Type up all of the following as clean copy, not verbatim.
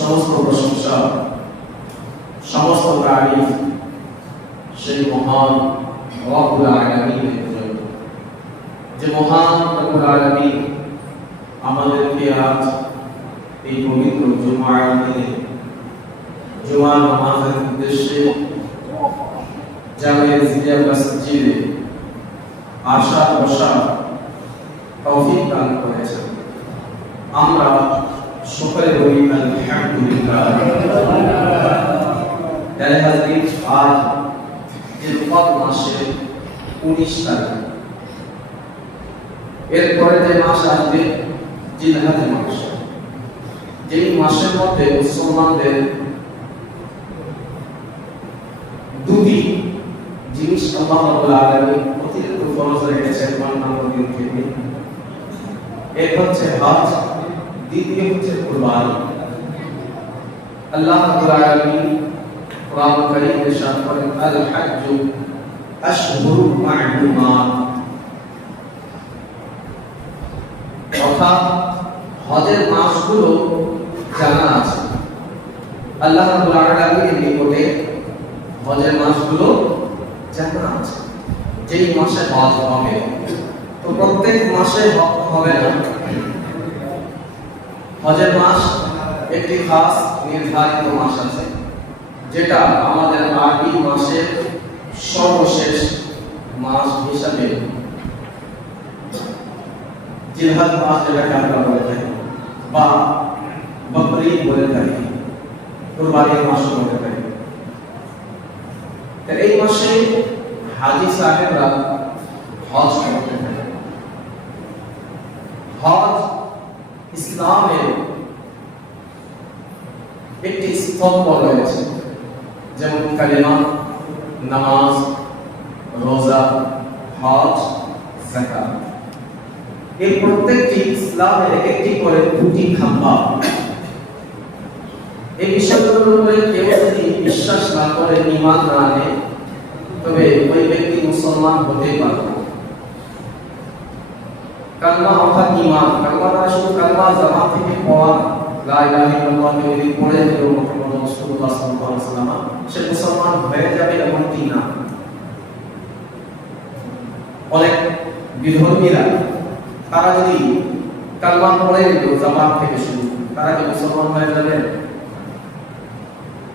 সমস্ত প্রশংসা সমস্ত তারিফ সেই মহান রব্বুল আলামিনের জন্য, যে মহান রব্বুল আলামিন আমাদেরকে আজ এই পবিত্র জুমার দিনে জুমা নামাজের উদ্দেশ্যে জামে জিয়া মসজিদে আসা বসা তৌফিক দান করেছেন। আমরা শুকর করি আলহামদুলিল্লাহ। আজ জিলকদ মাসের 19 তারিখ, এরপরে যে মাস আসবে জিলহজ মাস, যেই মাসের মধ্যে মুসলমানদের দুটি জিনিস আল্লাহ রাব্বুল আলামিন অতিরিক্ত ফরজ রেখেছেন অন্যান্য দিন থেকে। এক হচ্ছে হজ, দ্বিতীয় হচ্ছে কুরবানি। আল্লাহ রাব্বুল আলামিন কোরআন কারীমে ইরশাদ করেন, আল হজ্জ আশহুরুম মা'লুমাত, অর্থাৎ হজের মাসগুলো জানা আছে। আল্লাহ রাব্বুল আলামিনের নিকটে হজের মাসগুলো জানা আছে, যেই মাসে হজ হবে। তো প্রত্যেক মাসে হজ হবে না, হজের মাস একটি খাস নির্ধারিত মাস আছে, যেটা আমাদের আরবি মাসের সর্বশেষ মাস হিসাবে জিলহজ মাস যেটাকে আমরা বলে থাকি, বা বকরি বলে থাকি, কুরবানির মাস বলে থাকি। এই মাসে হাজী সাহেবরা হজ করতে থাকে। হজ ইসলামের একটি স্তম্ভ রয়েছে, যেমন কালেমা, নামাজ, রোজা, হজ, যাকাত। এই প্রত্যেকটি ইসলামের একটি করে দুটি খাম্বা। এই বিষয়গুলোর উপরে কেউ যদি বিশ্বাস না করে, ঈমান না আনে, তবে ওই ব্যক্তি মুসলমান হতে পারে না। কালমা অর্থাৎ ঈমান, কালমাটা শুধু কালমা জবান থেকে পড়া, লা ইলাহা ইল্লাল্লাহ যদি পড়ে দিল মুহাম্মদ রাসূলুল্লাহ সাল্লাল্লাহু আলাইহি ওয়াসাল্লাম, সে মুসলমান হয়ে যাবে এমনটি না। অনেক বিধর্মীরা তারা যদি কালমা পড়ে দিল জবান থেকে শুরু, তারা কি মুসলমান হয়ে যাবে?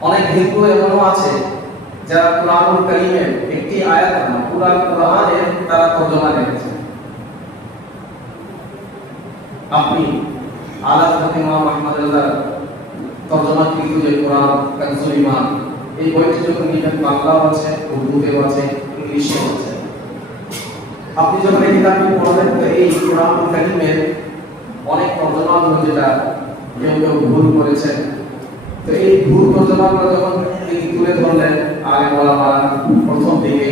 অনেক হিন্দু এমনও আছে যারা কুরআনুল কারীমের একটি আয়াত না, পুরো কুরআনের তারা তরজমা লিখেছে। আপনি আলা হযরত ইমাম আহমদ আল্লাহ তরজমাকৃত যে কুরআন কানজুল ঈমান, এই বইটি যখন নিবেন, বাংলাও আছে, উর্দুতেও আছে, ইংলিশেও আছে। আপনি যখন এই কিতাবটি পড়বেন, তো এই কুরআনুল কারীমের অনেক তরজমা যেটা কেউ কেউ ভুল করেছেন, তো এই ভুল তরজমাগুলো যখন তিনি তুলে ধরলেন আগে বলা প্রথম দিকে,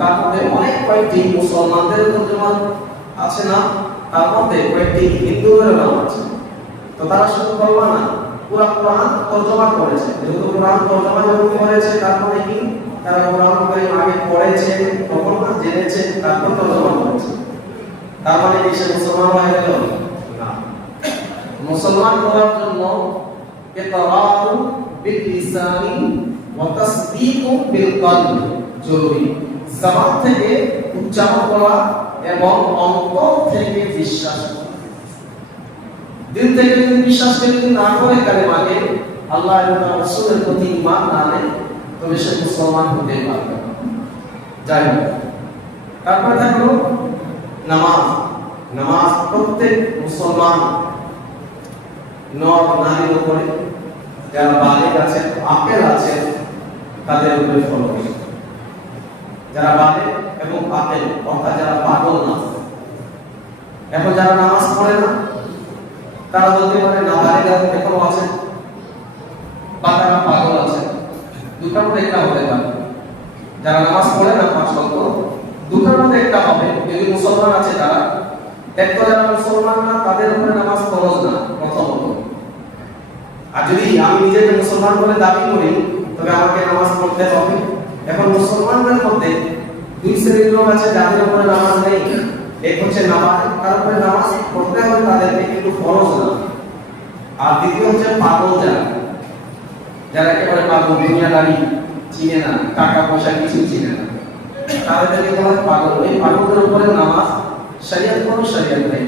তার মধ্যে অনেক কয়েকটি মুসলমানদের তরজমা আছে না, তার মধ্যে কয়েকটি হিন্দুদের নাম আছে। তো তারা শুধু বলবা না, পুরো কোরআন তরজমা করেছে। যেহেতু কোরআন তরজমা যখন করেছে, তার মানে কি তারা কোরআন কারীম আগে পড়েছে, তখন না জেনেছে, তারপর তরজমা করেছে। তার মানে কি সে মুসলমান হয়ে গেল? না। মুসলমান হওয়ার জন্য ইকরারু বিল লিসানি ওয়া তাসদীকু বিল কলবি জরুরি। জবান থেকে উচ্চারণ করা এবং অন্তর থেকে বিশ্বাস করা। দিল থেকে যদি বিশ্বাস না করে কালেমাকে, আল্লাহ এবং রাসূলের প্রতি ঈমান না আনে, তবে সে মুসলমান হতে পারবে না। যাই হোক, তারপরে থাকলো নামাজ। নামাজ প্রত্যেক মুসলমান নর নারীর উপরে, যারা বালিগ আছেন, আকেল আছেন, তাদের উপরে ফরজ। যারা বালিগ এবং আকেল, অর্থাৎ যারা পাগল না। এখন যারা নামাজ পড়ে না, তারা বলতে পারে নাবালিগ এখনো আছে, বা তারা পাগল আছে। দুটার মধ্যে একটা হতে পারে। যারা নামাজ পড়ে না 5 ওয়াক্ত, দুটার মধ্যে একটা হবে। যদি মুসলমান আছে তারা, এক তো যারা মুসলমান না, তাদের উপরে নামাজ ফরজ না প্রথমত। আর যদি আমি নিজেকে মুসলমান বলে দাবি করি, তবে আমাকে নামাজ পড়তে হবে। এখন মুসলমানদের মধ্যে দুই শ্রেণীর লোক আছে যাদের উপরে নামাজ নেই। এক হচ্ছে নামাজ, তার উপরে নামাজ পড়তে হবে তাদেরকে, কিন্তু ফরজ না। আর দ্বিতীয় হচ্ছে পাগল যারা, যারা একেবারে পাগল, দুনিয়াদারি চিনে না, টাকা পয়সা কিছু চিনে না, তাদেরকে বলা হয় পাগল। এই পাগলদের উপরে নামাজ শরীয়ত কোনো শরীয়ত নেই।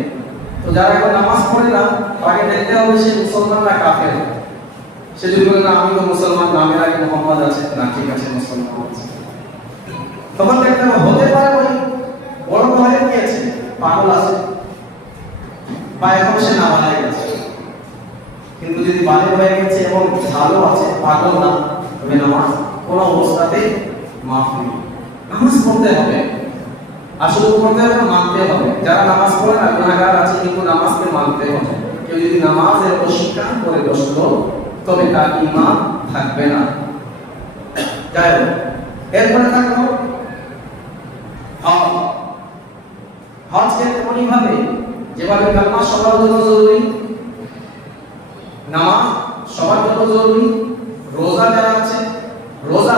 তো যারা এখন নামাজ পড়ে না, তাকে দেখতে হবে সে মুসলমান না কাফের। সে যদি বলে না আমি তো মুসলমান, নামের আগে মোহাম্মদ আছে, না ঠিক আছে মুসলমান আছে, তখন দেখতে হবে হতে পারে ওই বড় হয়ে গিয়েছে, পাগল আছে, বা এখন সে নাবালিগ আছে। কিন্তু যদি বালিগ হয়ে গেছে এবং ভালো আছে, পাগল না, তবে নামাজ কোনো অবস্থাতেই মাফ নেই। নামাজ পড়তে হবে, আসলে পড়তে হবে, মানতে হবে। যারা নামাজ পড়ে না গুনাহগার আছে, কিন্তু নামাজকে মানতে হবে। কেউ যদি নামাজের অস্বীকার করে বসলো, তবে তার ঈমান থাকবে না। যাই হোক, এরপরে থাকলো হজ। হজকে তেমনই ভাবে যেভাবে কালমা সবার জন্য জরুরি, নামাজ সবার জন্য জরুরি, রোজা যারা আছে, রোজা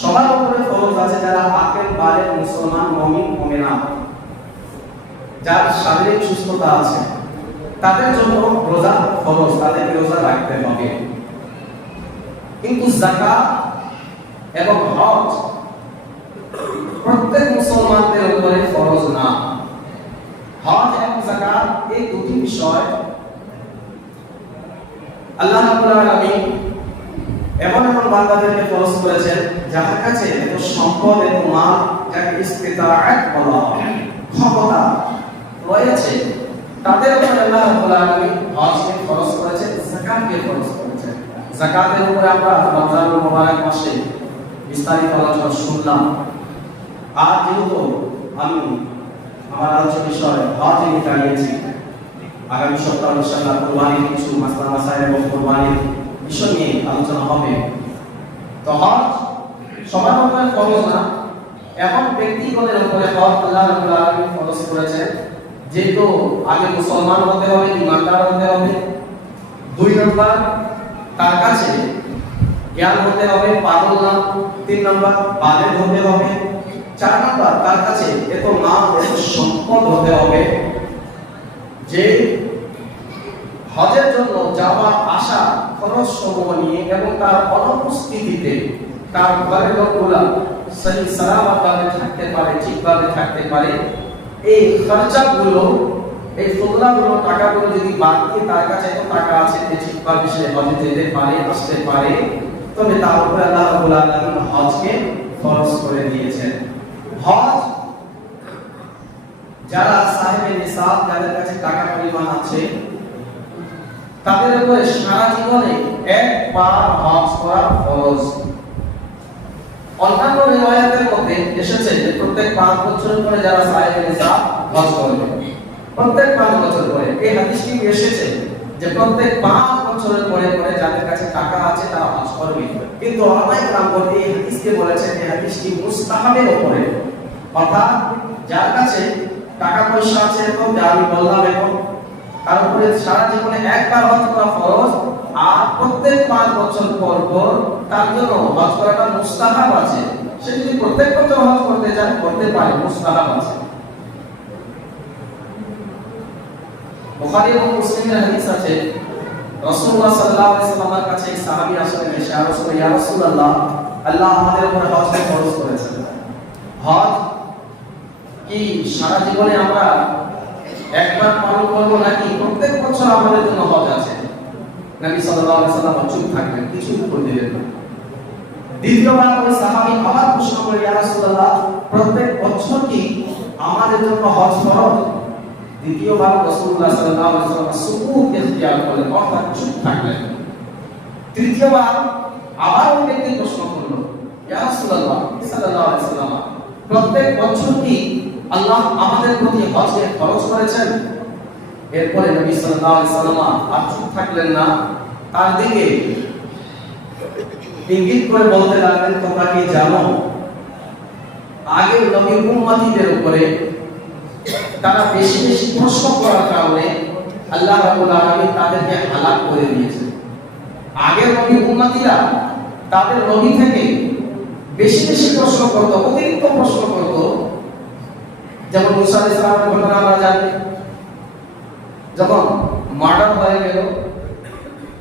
সবার উপরে ফরজ আছে, যারা আকেল বালেগ মুসলমান মুমিন মুমিনা, যার শারীরিক সুস্থতা আছে, তাদের জন্য রোজা ফরজ, তাদেরকে রোজা রাখতে হবে। কিন্তু যাকাত এবং হজ প্রত্যেক মুসলমানদের উপরে ফরজ না। হজ এবং যাকাত এই দুটি বিষয় আল্লাহ রাব্বুল আলামিন এমন এমন বান্দাদেরকে ফরজ করেছেন যার কাছে এত সম্পদ এবং মাল, যাকে ইস্তিতাআত বলা হয়, ক্ষমতা রয়েছে, তাদের উপর আল্লাহ রাব্বুল আলামিন হজকে ফরজ করেছেন, যাকাতকে ফরজ করেছেন। যাকাতের উপরে আমরা রমজানুল মুবারক মাসে বিস্তারিত আলোচনা শুনলাম। আর যেহেতু আমি আমার আলোচনা বিষয় হজ নিয়ে দাঁড়িয়েছি, আগামী সপ্তাহে ইনশাআল্লাহ কুরবানির কিছু মাসলা মাসাইল এবং কুরবানির বিষয় নিয়ে আলোচনা হবে। তো হজ সবার উপরে ফরজ না, এখন ব্যক্তিগণের উপরে হজ আল্লাহ রাব্বুল আলামিন ফরজ করেছেন। যেহেতু আগে মুসলমান হতে হবে, ঈমানদার হতে হবে, 2 নম্বর তার কাছে জ্ঞান হতে হবে, পাগল না, 3 নম্বর বালেগ হতে হবে, 4 নম্বর তার কাছে এত মাল এত সম্পদ হতে হবে যে হজের জন্য যাওয়া আসা খরচ সমূহ নিয়ে এবং তার অনুপস্থিতিতে তার ঘরের লোকগুলা সহি সালামতভাবে থাকতে পারে, ঠিকভাবে থাকতে পারে। এই খরচাগুলো, এই ফুদলাগুলো, টাকাগুলো যদি বাদ দিয়ে তার কাছে এত টাকা আছে যে ঠিকভাবে সে হজে যেতে পারে, আসতে পারে, তবে তার উপরে আল্লাহ রাব্বুল আলামিন হজকে ফরজ করে দিয়েছেন। হজ যারা সাহেবে নিসাব, যাদের কাছে টাকা পরিমাণ আছে, তাদের উপরে সারা জীবনে একবার হজ করা ফরজ। অন্যান্য রিওয়ায়াতের মধ্যে এসেছে যে প্রত্যেক 5 বছর পরে যারা সাহেবে নিসাব হজ করবে, প্রত্যেক 5 বছর পরে। এই হাদিসটি এসেছে যে প্রত্যেক 5 বছরের পরে পরে যাদের কাছে টাকা আছে তারা হজ করবে। কিন্তু ওলামায়ে কেরাম এই হাদিসকে বলেছেন এই হাদিসটি মুস্তাহাবের উপরে, অর্থাৎ যার কাছে টাকা পয়সা আছে, এরকম যা আমি বললাম, এখন তার উপরে সারা জীবনে একবার হজ করা ফরজ, আর প্রত্যেক 5 বছর পর পর তার জন্য হজ করাটা মুস্তাহাব আছে। সে যদি প্রত্যেক বছর হজ করতে চায় করতে পারে, মুস্তাহাব আছে। বুখারী এবং মুসলিমের হাদিস আছে, রাসূলুল্লাহ সাল্লাল্লাহু আলাইহি ওয়াসাল্লামের কাছে এক সাহাবী আসলেন, এসে ইয়া রাসূলুল্লাহ, আল্লাহ আমাদের উপর হজকে ফরজ করেছেন। হজ কি সারা জীবনে আমরা একবার পালন করব নাকি প্রত্যেক বছর আমাদের জন্য হজ আছে? নবী সাল্লাল্লাহু আলাইহি ওয়াসাল্লাম চুপ থাকলেন, কিছু উত্তর দিলেন না। দ্বিতীয়বার ওই সাহাবী আবার প্রশ্ন করে, ইয়া রাসূলুল্লাহ, প্রত্যেক বছর কি আমাদের জন্য হজ ফরজ? দ্বিতীয়বার রাসূলুল্লাহ সাল্লাল্লাহু আলাইহি ওয়াসাল্লাম সুকুত ইখতিয়ার করলেন, অর্থাৎ চুপ থাকলেন। তৃতীয়বার আবার ওই ব্যক্তি প্রশ্ন করল, ইয়া রাসূলুল্লাহ সাল্লাল্লাহু আলাইহি ওয়াসাল্লাম, প্রত্যেক বছর কি আল্লাহ আমাদের প্রতি হজকে ফরজ করেছেন? এরপরে নবী সাল্লাল্লাহু আলাইহি ওয়াসাল্লাম আর চুপ থাকলেন না, তার দিকে ইঙ্গিত করে বলতে লাগলেন, তোমরা কি জানো আগের নবীর উম্মতিদের উপরে তারা বেশি বেশি প্রশ্ন করার কারণে আল্লাহ রাব্বুল আলামিন তাদেরকে হালাক করে দিয়েছেন। আগের নবীর উম্মতিরা তাদের নবী থেকে বেশি বেশি প্রশ্ন করত, অতিরিক্ত প্রশ্ন করত। যেমন মুসা আলাইহিস সালামের ঘটনা আমরা জানি, যখন মার্ডার হয়ে গেল,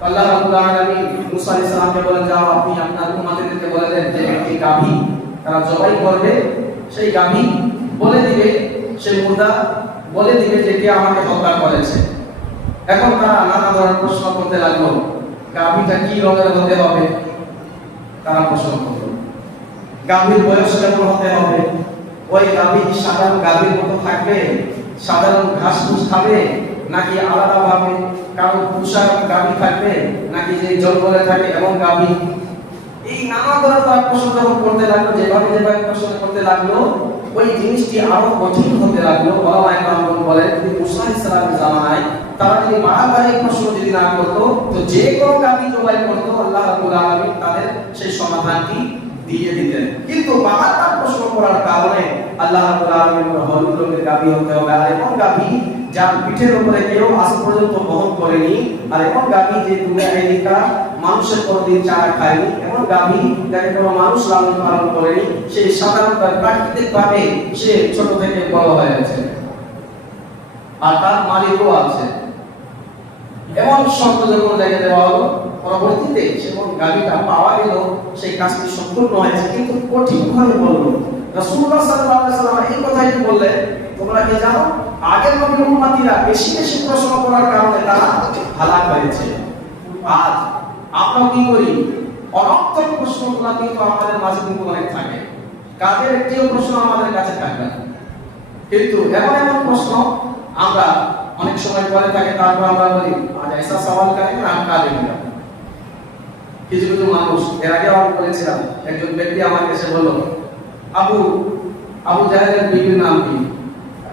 আল্লাহ রাব্বুল আলামিন মুসা আলাইহিস সালামকে বলেন, যাও আপনি আপনার উম্মতদেরকে বলে দেন যে একটি গাভী তারা জবাই করবে, সেই গাভী বলে দিবে, সেই মুর্দা বলে দিবে যে কে আমাকে হত্যা করেছে। এখন তারা নানা ধরনের প্রশ্ন করতে লাগলো, গাভীটা কি রঙের হতে হবে? তারা প্রশ্ন করলো, গাভীর বয়স কেমন হতে হবে? ওই গাভী কি সাধারণ গাভীর মতো থাকবে, সাধারণ ঘাস ফুস খাবে, নাকি আলাদা ভাবে কারো পোশাক গাভী থাকবে, নাকি যে জঙ্গলে থাকে এমন গাভী? এই নানা ধরনের প্রশ্ন যখন করতে লাগলো, যেভাবে যেভাবে প্রশ্ন করতে লাগলো, ওই জিনিসটি আরো কঠিন হতে লাগলো। ওলামা একরাম বলেন, যদি মুসা আলাইহিস সালামের জামানায় তারা যদি বারবার প্রশ্ন যদি না করতো, তো যে কোনো গাভী জবাই করতো, আল্লাহ রাব্বুল আলামিন তাদের সেই সমাধানটি দিয়ে দিতেন। কিন্তু বারবার প্রশ্ন করার কারণে আল্লাহ রাব্বুল আলামিন হলুদ রঙের গাভী হতে হবে, আর এমন গাভী যার পিঠের উপরে কেউ আজ পর্যন্ত বহন করেনি, আর এমন গাভী যে দুনিয়ায় নিকা মানুষের কোনোদিন চারা খায়নি, এমন গাভী যাকে কোনো মানুষ লালন পালন করেনি, সে সাধারণত প্রাকৃতিক ভাবে সে ছোট থেকে বড় হয়ে গেছে, আর তার মালিকও আছে। এমন শর্ত যখন লেগে দেওয়া হলো, পরবর্তীতে সেমন গাভীটা পাওয়া গেল, সেই কাজটি সম্পূর্ণ হয়েছে, কিন্তু কঠিন ভাবে বললো। রাসূলুল্লাহ সাল্লাল্লাহু আলাইহি ওয়াসাল্লাম এই কথাই বললেন, তোমরা কি জানো আগের নবীর উম্মতিরা বেশি বেশি প্রশ্ন করার কারণে তারা হালাক হয়েছে। আজ আমরা কি করি, অনর্থক প্রশ্নগুলো কিন্তু আমাদের মাঝে কিন্তু অনেক থাকে, কাজের একটিও প্রশ্ন আমাদের কাছে থাকে না, কিন্তু এমন এমন প্রশ্ন আমরা অনেক সময় করে থাকে, তারপর আমরা বলি আজ ऐसा सवाल करेंगे ना हम का देंगे। কিছু কিছু মানুষ, এর আগে আমি বলেছিলাম, একজন ব্যক্তি আমাকে এসে বলল, আবু জাহেলের বিবির নাম কি,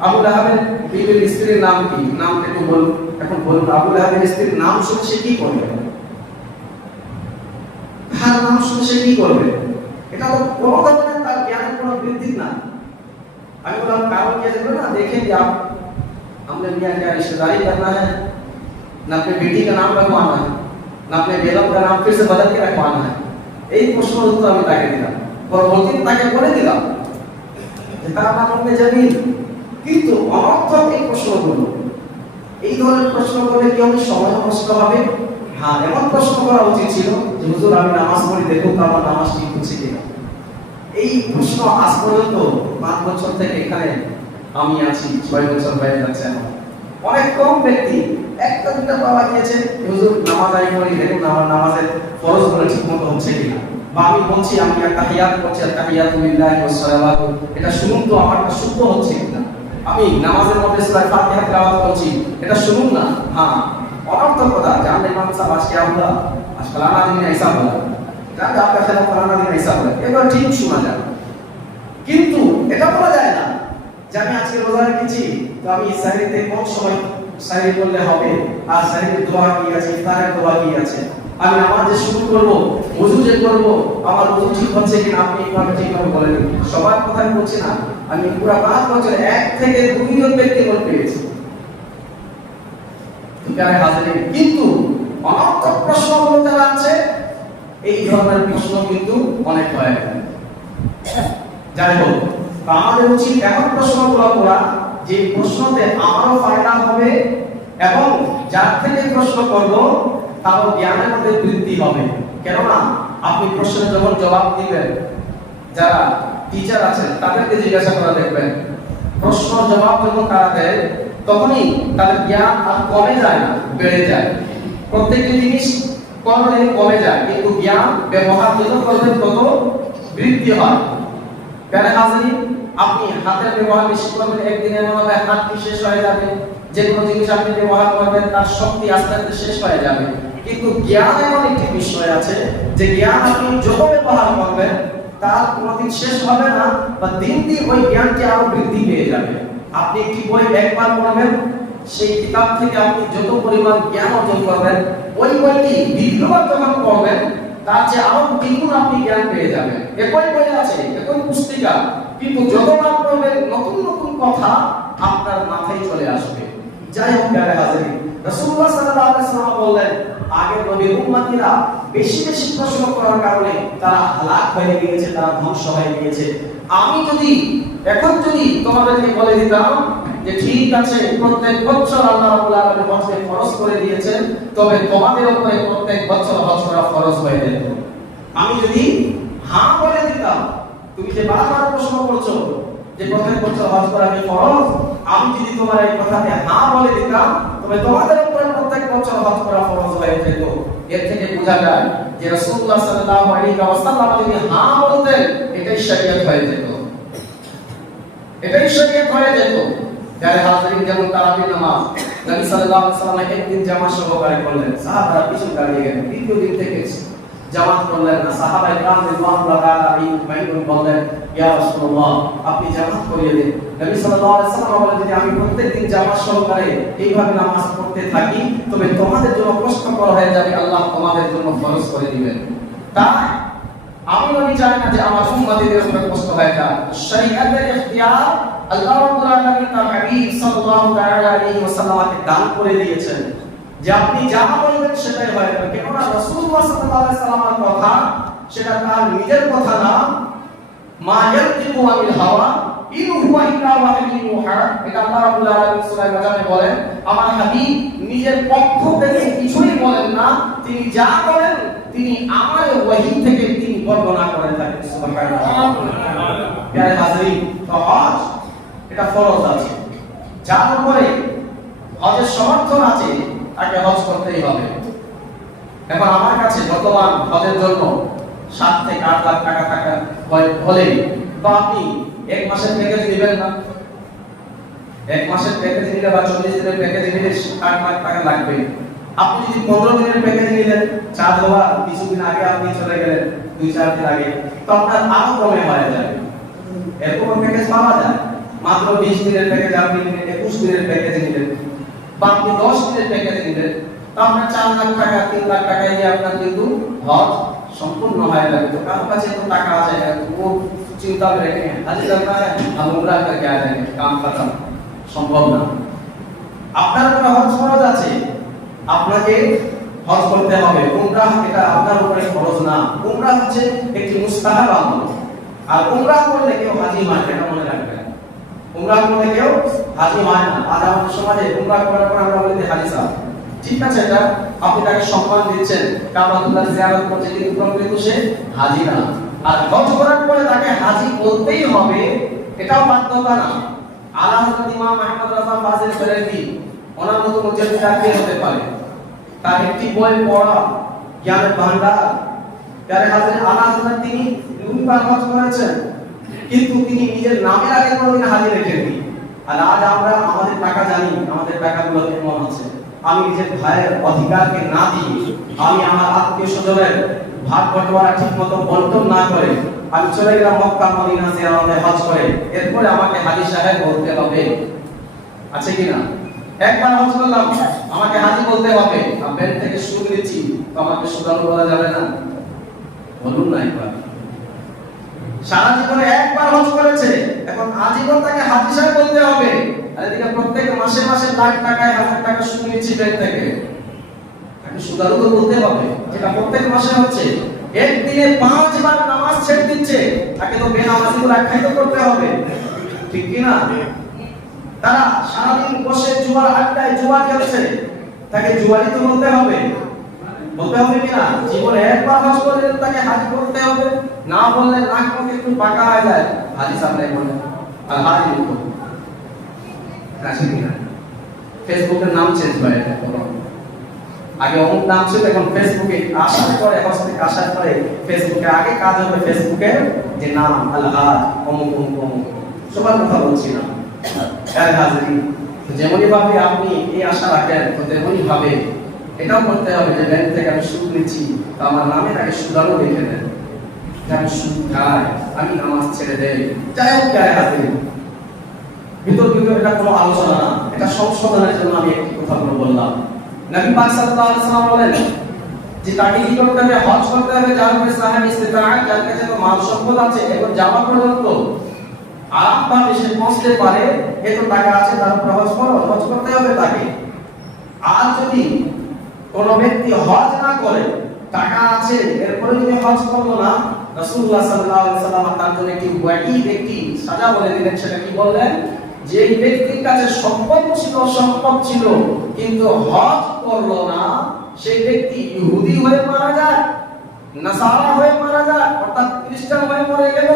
আবু লাহাবের বিবির স্ত্রীর নাম কি, নামটা একটু বলুন। এখন বলুন, আবু লাহাবের স্ত্রীর নাম শুনে সে কি করবে? তার নাম শুনে সে কি করবে? এটা তো কোনো ধরনের তার জ্ঞানের কোনো বৃদ্ধি না। আমি বললাম কারণ কি আছে না, देखें कि आप हमने क्या रिश्तेदारी करना है, ना अपने बेटी का नाम रखवाना है, ना अपने बेगम का नाम फिर से बदल के रखवाना है। এই প্রশ্ন উত্তর আমি তাকে দিলাম, পরবর্তীতে তাকে বলে দিলাম যে তার নাম হবে জামিল। কিন্তু অনর্থক এই প্রশ্নগুলো, এই ধরনের প্রশ্ন করলে কি হবে, সময় নষ্ট হবে। হ্যাঁ, এমন প্রশ্ন করা উচিত ছিল যে হুজুর আমি নামাজ পড়ি, দেখুন তো আমার নামাজ ঠিক হচ্ছে কিনা। এই প্রশ্ন আজ পর্যন্ত 5 বছর থেকে এখানে আমি আছি, 6 বছর হয়ে যাচ্ছে, অনেক কম ব্যক্তি একটা দুটা পাওয়া গিয়েছে, হুজুর নামাজ আদায় করি, দেখুন আমার নামাজের ফরজগুলো ঠিকমতো হচ্ছে কিনা, বা আমি বলছি আমি একটা তাহিয়াত করছি, তাহিয়াতু লিল্লাহি ওয়াস সালাওয়াতু, এটা শুনুন তো আমারটা শুদ্ধ হচ্ছে কিনা, আমি নামাজের মধ্যে সূরা ফাতিহা তেলাওয়াত করছি, এটা শুনুন না। হ্যাঁ, অনর্থক কথা, জানলে ইমাম সাহেব আজ কি আমরা আজ ফলানা দিন ऐसा বলা, জানলে আপনার সাথে ফলানা দিন ऐसा বলা, এবার ঠিক শোনা যায়, কিন্তু এটা বলা যায় না যে আমি আজকে রোজা রেখেছি, তো আমি সাহরিতে কোন সময় সাহরি করলে হবে, আর সাহরির দোয়া কি আছে, ইফতারের দোয়া কি আছে, আমি নামাজ যে শুরু করব, ওযু যে করব, আমার ওযু ঠিক হচ্ছে কিনা আপনি এইভাবে ঠিকভাবে বলেন। সবার কথাই বলছি না, আমি পুরো 5 বছর 1 থেকে 2 জন ব্যক্তি বল পেয়েছি। যারা হাজির, কিন্তু অনর্থক প্রশ্নগুলো যারা আছে, এই ধরনের প্রশ্ন কিন্তু অনেক হয়। যাই হোক, আমাদের উচিত এমন প্রশ্নগুলো করা যে প্রশ্নতে আমারও ফায়দা হবে, এবং যার থেকে প্রশ্ন করব তারও জ্ঞানের মধ্যে বৃদ্ধি হবে। কেননা আপনি প্রশ্নের যখন জবাব দিবেন, যারা টিচার আছেন তাদেরকে জিজ্ঞাসা করা দেখবেন, প্রশ্ন জবাব যখন তারা দেয় তখনই তাদের জ্ঞান আর কমে যায় না, বেড়ে যায়। প্রত্যেকটি জিনিস করলে কমে যায়, কিন্তু জ্ঞান ব্যবহার যত করবেন তত বৃদ্ধি হয়। প্যারে হাজির, আপনি হাতের ব্যবহার বেশি করবেন, একদিনের মধ্যে হাতটি শেষ হয়ে যাবে। যে কোনো জিনিস আপনি ব্যবহার করবেন তার শক্তি আস্তে আস্তে শেষ হয়ে যাবে। কিন্তু জ্ঞান এমন একটি বিষয় আছে যে জ্ঞান আপনি যত ব্যবহার করবেন তার কোনোদিন শেষ হবে না, বা দিন দিন ওই জ্ঞানটি আরো বৃদ্ধি পেয়ে যাবে। আপনি একটি বই একবার পড়বেন, সেই কিতাব থেকে আপনি যত পরিমাণ জ্ঞান অর্জন করবেন, ওই বইটি দ্বিতীয়বার যখন পড়বেন তার চেয়ে আরো দ্বিগুণ আপনি জ্ঞান পেয়ে যাবেন। একই বই আছে, একই পুস্তিকা, কিন্তু যতবার পড়বেন নতুন নতুন কথা আপনার মাথায় চলে আসবে। যাই হোক প্যারে হাজির, রাসূলুল্লাহ সাল্লাল্লাহু আলাইহি ওয়াসাল্লাম বললেন, আগের নবীর উম্মতিরা বেশি বেশি প্রশ্ন করার কারণে তারা হালাক হয়ে গিয়েছে, তারা ধ্বংস হয়ে গিয়েছে। আমি যদি এখন যদি তোমাদেরকে বলে দিতাম যে ঠিক আছে প্রত্যেক বছর আল্লাহ রাব্বুল আলামিন হজকে ফরজ করে দিয়েছেন, তবে তোমাদের উপরে প্রত্যেক বছর হজ করা ফরজ হয়ে যেত। আমি যদি হ্যাঁ বলে দিতাম, তুমি যে বারবার প্রশ্ন করছো যে প্রত্যেক বছর হজ করা কি ফরজ, আমি যদি তোমার এই কথাতে হ্যাঁ বলে দিতাম, তবে তোমাদের উপরে প্রত্যেক বছর হজ করা ফরজ হয়ে যেত। এর থেকে বোঝা যায় যে রাসূলুল্লাহ সাল্লাল্লাহু আলাইহি ওয়াসাল্লাম যদি হ্যাঁ বলতেন, এটাই শরীয়ত হয়ে যেত, এটাই শরীয়ত হয়ে যেত। যারা হাজিরিন, যেমন তারাবির নামাজ নবী সাল্লাল্লাহু আলাইহি ওয়াসাল্লাম একদিন জামাত সহকারে করলেন, সাহাবারা পিছন দাঁড়িয়ে গেলেন, দ্বিতীয় দিন থেকে জামাত করলেন না। সাহাবায়ে কেরাম রাদিয়াল্লাহু তাআলা আলাইহিম বললেন, ইয়া রাসূলুল্লাহ, আপনি জামাত করিয়ে দিন। নবী সাল্লাল্লাহু আলাইহি ওয়াসাল্লাম বলেন, যদি আমি প্রত্যেকদিন জামাত সহকারে এইভাবে নামাজ পড়তে থাকি, তবে তোমাদের জন্য কষ্টকর হয়ে যাবে, আল্লাহ তোমাদের জন্য ফরজ করে দিবেন। তাই আমি নবী চাই না যে আমার উম্মতের উপরে কষ্ট হয়ে যায়। শরীয়তের ইখতিয়ার আল্লাহ রাব্বুল আলামিন তার হাবিব সাল্লাল্লাহু তাআলা আলাইহি ওয়াসাল্লামকে দান করে দিয়েছেন, যে আপনি যা বলবেন সেটাই হয়ে যাবে। কেননা রাসূলুল্লাহ সাল্লাল্লাহু আলাইহি ওয়াসাল্লামের কথা সেটা তার নিজের কথা না, মা ইয়াতিকু আনিল হাওয়া ইন হুয়া ইল্লা ওয়াহিয়ুন ইউহা। এটা আল্লাহ রাব্বুল আলামিন সূরা মাজানে বলেন, আমার হাবিব নিজের পক্ষ থেকে কিছুই বলেন না, তিনি যা বলেন তিনি আমার ওহী থেকে তিনি বর্ণনা করে থাকেন। সুবহানাল্লাহ। প্রিয় হাজিরিন, হজ এটা ফরজ আছে, যার উপরে হজের সমর্থন আছে তাকে হজ করতেই হবে। এখন আমার কাছে বর্তমান হজের জন্য 7 থেকে 8 লাখ টাকা হলে তো আপনি এক মাসের প্যাকেজ নেবেন না। এক মাসের প্যাকেজ নিলে বা 40 দিনের প্যাকেজ নিলে 8 লাখ টাকা লাগবে। আপনি যদি 15 দিনের প্যাকেজ নিলেন, চাঁদ হওয়া কিছুদিন আগে আপনি চলে গেলেন, 2-4 দিন আগে, তো আপনার আরো কমে হয়ে যাবে। এরকম প্যাকেজ পাওয়া যায়। মাত্র 20 দিনের প্যাকেজ আপনি নিলেন, 21 দিনের প্যাকেজ নিলেন, বা আপনি 10 দিনের প্যাকেজ নিলেন, তো আপনার 4 লাখ টাকা 3 লাখ টাকা দিয়ে আপনার কিন্তু হজ সম্পূর্ণ হয়ে যাবে। তো কার কাছে তো টাকা আছে, वो चिंता में रहेंगे आज करना है, हम उम्रा करके आ जाएंगे, काम खत्म, সম্ভব না। আপনার উপরে হজ ফরজ আছে, আপনাকে হজ করতে হবে। উমরা এটা আপনার উপরে ফরজ না। উমরা হচ্ছে একটি মুস্তাহাব আমল, আর উমরা করলে কেউ হাজী হয় না, এটা মনে রাখবেন। উমরা করলে কেউ হাজী হয় না। আজ আমাদের সমাজে উমরা করার পর আমরা বলি হাজী সাহেব, ঠিক আছে, এটা আপনি তাকে সম্মান দিচ্ছেন, কাবাতুল্লাহ জিয়ারত করছে, কিন্তু প্রকৃত সে হাজী না। আর হজ করার পরে তাকে হাজী বলতেই হবে, এটাও বাধ্যতা না। আলা হযরত ইমাম আহমদ রাজা ফাজিল ফেরেদি ওনার মতো মুজাদ্দিদ কে হতে পারে, তার একটি বই পড়া জ্ঞানের ভান্ডার। যারা হাজির আলা হযরত তিনি 2 বার হজ করেছেন, কিন্তু তিনি নিজের নামের আগে কোনোদিন হাজী লেখেননি। আর আজ আমরা আমাদের টাকা জানি, আমাদের টাকাগুলো কেমন আছে। আমি নিজের ভাইয়ের অধিকারকে না দিয়ে, আমি আমার আত্মীয় স্বজনের ভাগ বটোয়ারা ঠিকমতো বন্টন না করে আমি চলে গেলাম মক্কা মদিনা জিয়ারতে হজ করে, এরপরে আমাকে হাজী সাহেব বলতে হবে, আছে কি না? একবার হজ করলাম, আমাকে হাজী বলতে হবে। ব্যাংক থেকে সুদ নিচ্ছি, তো আমাকে সুদান বলা যাবে না? বলুন না একবার। সারা জীবনে একবার হজ করেছে, এখন আজীবন তাকে হাজী সাহেব বলতে হবে। আর এদিকে প্রত্যেক মাসে মাসে লাখ টাকায় 1000 টাকা সুদ নিচ্ছি ব্যাংক থেকে, তাকে সুদারও তো বলতে হবে, যেটা প্রত্যেক মাসে হচ্ছে। একদিনে 5 বার নামাজ ছেড়ে দিচ্ছে, তাকে তো বেনামাজিগুলো আখ্যায়িত করতে হবে, ঠিক কি না? তারা সারাদিন বসে জুয়ার আড্ডায় জুয়া খেলছে, তাকে জুয়ারি তো বলতে হবে, বলতে হবে কি না? জীবনে একবার হজ করলে তাকে হাজী বলতে হবে, না বললে নাক মুখ একটু বাঁকা হয়ে যায়, হাজী সামনে বলে আর হাজী বলতে আছে কি না? ফেসবুকের নাম চেঞ্জ হয়ে যায়, আগে অমুক নাম ছিল, এখন ফেসবুকে আসার পরে আসার পরে ফেসবুকে আগে কাজ হবে ফেসবুকে যে নাম আল হাজ অমুক অমুক অমুক, সবার কথা বলছি না। যেমনই ভাবে আপনি এই আশা রাখেন, তো তেমনই ভাবে এটাও করতে হবে যে ব্যাংক থেকে আমি সুদ নিচ্ছি, তো আমার নামের আগে সুদারও লিখে দেন, আমি সুদ খাই, আমি নামাজ ছেড়ে দেই, যাই হোক ভিতর এটা কোনো আলোচনা না, এটা সংশোধনের জন্য আমি একটি কথাগুলো বললাম। নবী পাক সাল্লাল্লাহু আলাইহি ওয়াসাল্লাম বলেন যে তাকে কি করতে হবে? হজ করতে হবে, যার উপরে সাহাব ইস্তিতাআত, যার কাছে তো মাল সম্পদ আছে, এখন যাওয়া পর্যন্ত আরামভাবে সে পৌঁছতে পারে, এত টাকা আছে, তার উপর হজ করতে হবে তাকে। আর যদি কোন ব্যক্তি হজ না করে, টাকা আছে, এরপরে যদি হজ করলো না, রাসূলুল্লাহ সাল্লাল্লাহু আলাইহি ওয়াসাল্লাম তার জন্য একটি ওয়াঈদ, একটি সাজা বলে দিলেন। সেটা কি বললেন? যে ব্যক্তির কাছে সম্পদ ছিল, সম্পদ ছিল, কিন্তু হজ করলো না, সেই ব্যক্তি ইহুদি হয়ে মারা যায়, নাসারা হয়ে মারা যায়, অর্থাৎ খ্রিস্টান হয়ে মরে গেল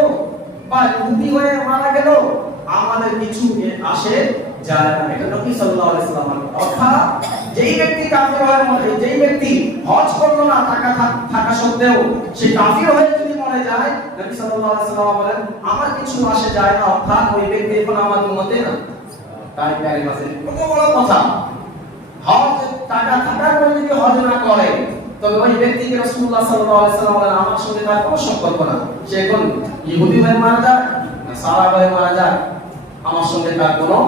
বা ইহুদি হয়ে মারা গেল, আমাদের কিছু আসে যায় না। এটা নবী সাল্লাল্লাহু আলাইহি ওয়াসাল্লাম। অর্থাৎ যেই ব্যক্তি কাফির হয়ে মরে, যেই ব্যক্তি হজ করলো না টাকা থাকা সত্ত্বেও, সে কাফির হয়ে যদি মরে যায়, নবী সাল্লাল্লাহু আলাইহি ওয়াসাল্লাম বলেন আমার কিছু আসে যায় না, অর্থাৎ ওই ব্যক্তি এখন আমার উম্মতে না। তাই প্যারে কাছে কত বড় কথা, হজ টাকা থাকার পরে যদি হজ না করে, তবে ওই ব্যক্তিকে রাসূলুল্লাহ সাল্লাল্লাহু আলাইহি ওয়াসাল্লাম বলেন আমার সঙ্গে তার কোনো সম্পর্ক না। সে এখন ইহুদি হয়ে মারা যায়, নাসারা হয়ে মারা যায়, আমার সঙ্গে তার কোনো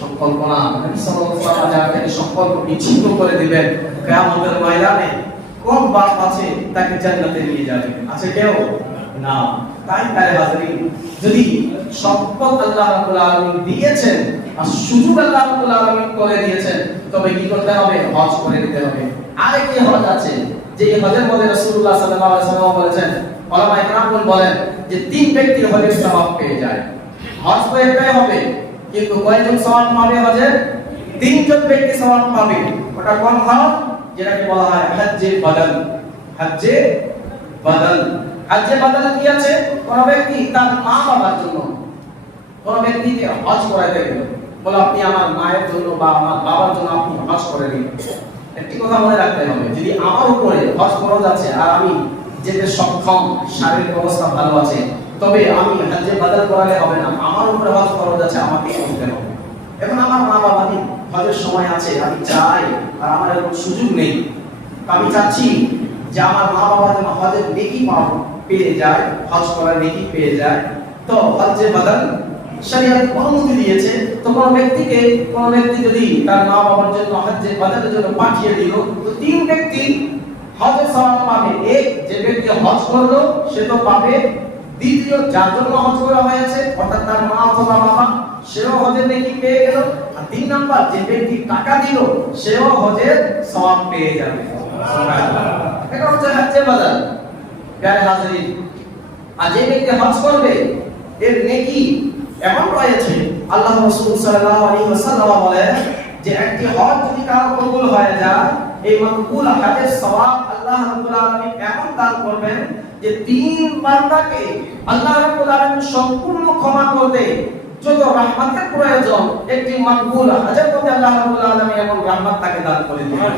সম্পর্ক না। নবী সাল্লাল্লাহু আলাইহি ওয়াসাল্লাম যাকে সম্পর্ক বিচ্ছিন্ন করে দিবেন, কিয়ামতের ময়দানে কোন বাপ আছে তাকে জান্নাতে নিয়ে যাবে? আছে কেউ? না। তাই তার হাজরিন, যদি সম্পদ আল্লাহ রাব্বুল আলামিন দিয়েছেন আর সুযোগ আল্লাহ রাব্বুল আলামিন করে দিয়েছেন, তবে কি করতে হবে? হজ করে দিতে হবে। আরেকটি হজ আছে, যে হজের মধ্যে রাসূলুল্লাহ সাল্লাল্লাহু আলাইহি ওয়াসাল্লাম বলেছেন, ওলামায়ে কেরাম বলেন যে তিন ব্যক্তি হজের সওয়াব পেয়ে যায়। হজ তো একটাই হবে, কিন্তু কয়জন সওয়াব পাবে হজের? তিনজন ব্যক্তি সওয়াব পাবে। ওটা কোন হজ? যেটাকে বলা হয় হজ্জে বদল। হজ্জে বদল, হজ্জে বদল কি আছে? কোন ব্যক্তি তার মা বাবার জন্য, কোন ব্যক্তিকে হজ করাইতে গেল, বলে আপনি আমার মায়ের জন্য বা আমার বাবার জন্য আপনি হজ করে দিন। একটি কথা মনে রাখতে হবে, যদি আমার উপরে হজ ফরজ আছে আর আমি যেতে সক্ষম, শারীরিক অবস্থা ভালো আছে, তবে আমি হজ্জে বদল করালে হবে না। আমার উপরে হজ ফরজ আছে, আমাকে করতে হবে। এখন আমার মা বাবা নেই, হজের সময় আছে, আমি চাই আর আমার এরকম সুযোগ নেই, আমি চাচ্ছি যে আমার মা বাবা যেন হজের নেকি পেয়ে যায়, হজ করার নেকি পেয়ে যায়, তো হজ্জে বদল শরীয়ত অনুমতি দিয়েছে। তো কোন ব্যক্তি যদি তার মা বাবার জন্য হজ্জে বদলের জন্য পাঠিয়ে দিল, তো তিন ব্যক্তি হজের সওয়াব পাবে। এক, যে ব্যক্তি হজ করলো সে তো পাবে। দ্বিতীয়, যার জন্য হজ করা হয়েছে, অর্থাৎ তার মা অথবা বাবা, সেও হজের নেকি পেয়ে গেল। আর তিন নাম্বার, যে ব্যক্তি টাকা দিল সেও হজের সওয়াব পেয়ে যাবে। সুবহানাল্লাহ। এটা হচ্ছে হজ্জে বদল। প্যারে হাজরিন, আর যে ব্যক্তি হজ করবে এর নেকি এমন রয়েছে, আল্লাহ রাসূল সাল্লাল্লাহু আলাইহি ওয়াসাল্লাম বলেন যে একটি হজ যদি কারো কবুল হয়ে যায়, এই মকবুল হজের সওয়াব আল্লাহ রাব্বুল আলামিন এমন দান করবেন যে তিন বান্দাকে আল্লাহ রাব্বুল আলামিন সম্পূর্ণ ক্ষমা করতে যত রহমতের প্রয়োজন, একটি মকবুল হজের মধ্যে আল্লাহ রাব্বুল আলামিন এমন রহমত তাকে দান করে দিবেন।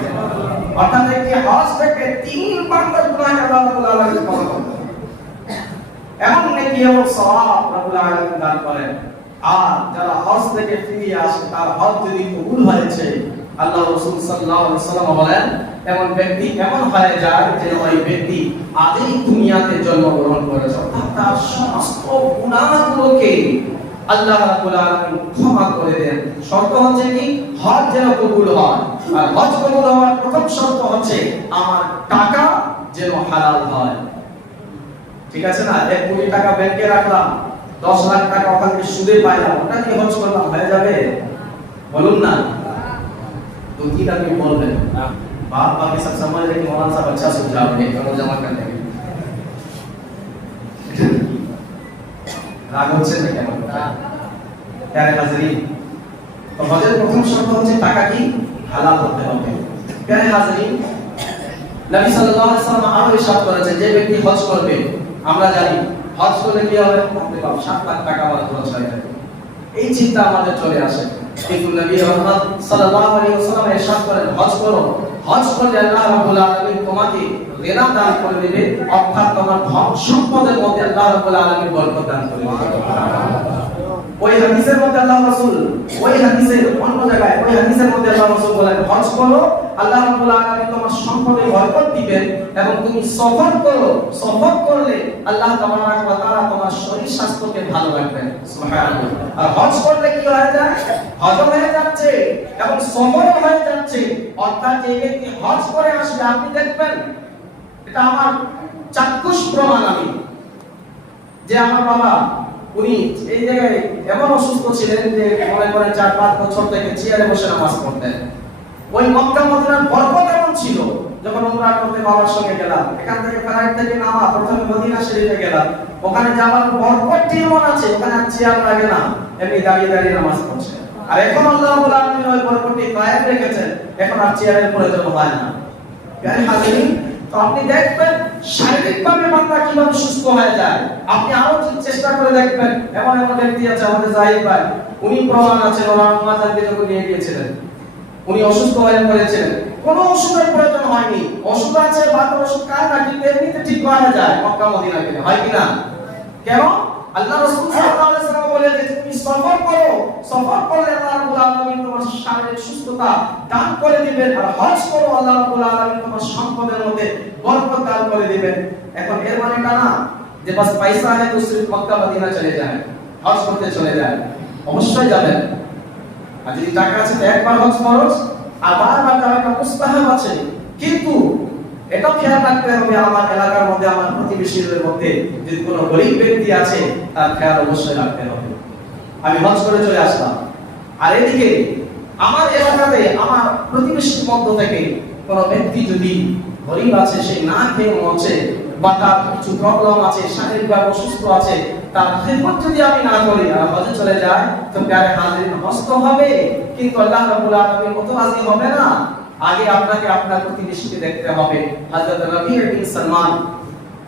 অর্থাৎ একটি হজ থেকে তিন বান্দার গুনাহ আল্লাহ রাব্বুল আলামিন ক্ষমা করবেন, এমন নেকি এবং সওয়াব রাব্বুল আলামিন দান করেন। আর যারা হজ থেকে ফিরে আসে, তার হজ যদি কবুল হয়েছে, আল্লাহ রাসূল সাল্লাল্লাহু আলাইহি ওয়াসাল্লাম বলেন এমন ব্যক্তি এমন হয়ে যায় যে ওই ব্যক্তি আজই দুনিয়াতে জন্মগ্রহণ করেছে, অর্থাৎ তার সমস্ত গুনাহগুলোকে আল্লাহ রাব্বুল আলামিন ক্ষমা করে দেন। শর্ত হচ্ছে কি? হজ যেন কবুল হয়। আর হজ কবুল হওয়ার প্রথম শর্ত হচ্ছে আমার টাকা যেন হালাল হয়। ঠিক আছে না? 1 কোটি টাকা ব্যাংকে রাখলাম, 10 লাখ টাকা ওখান থেকে সুদে পাইলাম, ওটা কি হজ করলাম? হয়ে যাবে? বলুন না। तो की करके बोल रहे हैं बात बाकी सब समझ रहे कि मौलाना साहब अच्छा सुझाव है, करो जमा कर देंगे। রাগ হচ্ছে না কেন? প্যারে হাজরিন, তো হজের প্রথম শর্ত হচ্ছে টাকা কি হালাল হতে হবে। প্যারে হাজরিন, নবী সাল্লাল্লাহু আলাইহি ওয়াসাল্লাম আরো ইরশাদ করেছেন যে ব্যক্তি হজ করবে, আমরা জানি হজ করলে কি হবে? 7 লাখ টাকা আমার খরচ হয়ে যাবে। এই চিন্তা আমাদের চলে আসে, কিন্তু নবী মুহাম্মদ সাল্লাল্লাহু আলাইহি ওয়াসাল্লাম ইরশাদ করেন হজ করো, হজ করলে আল্লাহ রাব্বুল আলামিন তোমাকে রিনা দান করে দিবে, অর্থাৎ তোমার ধন সম্পদের মধ্যে আল্লাহ রাব্বুল আলামিন বরকত দান করে দিবে। ওই হাদিসের মধ্যে আল্লাহ রাসূল, ওই হাদিসের অন্য জায়গায় ওই হাদিসের মধ্যে আল্লাহ রাসূল বলেন হজ করো, আল্লাহ রাব্বুল আলামিন তোমার সম্পদে বরকত দিবেন, এবং তুমি সফর করো, সফর করলে আল্লাহ তাবারাক ওয়া তাআলা তোমার শরীর স্বাস্থ্যকে ভালো রাখবেন। সুবহানাল্লাহ। আর হজ করলে কি হয়ে যায়? হজ হয়ে যাচ্ছে এবং সফর হয়ে যাচ্ছে, অর্থাৎ যে ব্যক্তি হজ করে আসবে, আপনি দেখবেন, এটা আমার চাক্ষুষ প্রমাণ, আমি যে আমার বাবা উনি এই জায়গায় এমন অসুস্থ ছিলেন যে মনে করেন 4-5 বছর থেকে চেয়ারে বসে নামাজ পড়তেন। ওই মক্কা মদিনার বরকত এমন ছিল, যখন উমরা করতে বাবার সঙ্গে গেলাম, এখান থেকে ফ্লাইট থেকে নামা প্রথমে মদিনা শরীফে গেলাম, ওখানে যাওয়ার বরকত এমন আছে, ওখানে চেয়ার লাগে না, এমনি দাঁড়িয়ে দাঁড়িয়ে নামাজ পড়ছে। আর এখন আল্লাহ রাব্বুল আলামিন ওই বরকতটি কায়েম রেখেছেন, এখন আর চেয়ারের প্রয়োজন হয় না। প্রিয় হাজিরিন, তো আপনি দেখবেন শারীরিকভাবে বান্দা কিভাবে সুস্থ হয়ে যায়। আপনি আরো চেষ্টা করে দেখবেন, এমন এমন ব্যক্তি আছে আমাদের জাহিদ ভাই, উনি প্রমাণ আছে, ওনার আম্মা জানকে যখন নিয়ে গিয়েছিলেন, উনি অসুস্থ হয়ে পড়েছিলেন, কোনো ওষুধের প্রয়োজন হয়নি। ওষুধ আছে, বাতের ওষুধ খায় না, কিন্তু এমনিতে ঠিক হয়ে যায় মক্কা মদিনা গেলে, হয় কি না? কেন? আল্লাহ রাসূল সাল্লাল্লাহু আলাইহি ওয়াসাল্লাম বলে যে তুমি সফর করো, সফর করলে আল্লাহ রাব্বুল আলামিন তোমার শারীরিক সুস্থতা দান করে দিবেন। আর হজ করো, আল্লাহ রাব্বুল আলামিন তোমার সম্পদের মধ্যে বরকত দান করে দিবেন। এখন এর মানে না যে বাস পয়সা है तो सिर्फ মক্কা মদিনা চলে যায়, হজ করতে চলে যায়। অবশ্যই যাবেন। আর যদি টাকা আছে তো একবার হজ ফরজ, আর বারবার যাওয়াটা মুস্তাহাব আছে। কিন্তু এটা খেয়াল রাখতে হবে, আমার এলাকার মধ্যে, আমার প্রতিবেশীদের মধ্যে যদি কোনো গরীব ব্যক্তি আছে তার খেয়াল অবশ্যই রাখতে হবে। আমি হজ করে চলে আসলাম, আর এদিকে আমার এলাকাতে আমার প্রতিবেশীর মধ্য থেকে কোনো ব্যক্তি যদি গরীব আছে, সে না খেয়ে মরছে, বা তার কিছু প্রবলেম আছে, শারীরিকভাবে অসুস্থ আছে, তার খিদমত যদি আমি না করি আর হজে চলে যায়, তো প্যারে হাজিরিন হজ তো হবে, কিন্তু আল্লাহ রাব্বুল আলামিন কত রাজি হবে না। আগে আপনাকে আপনার প্রতিবেশীকে দেখতে হবে। হযরত রবি বিন সালমান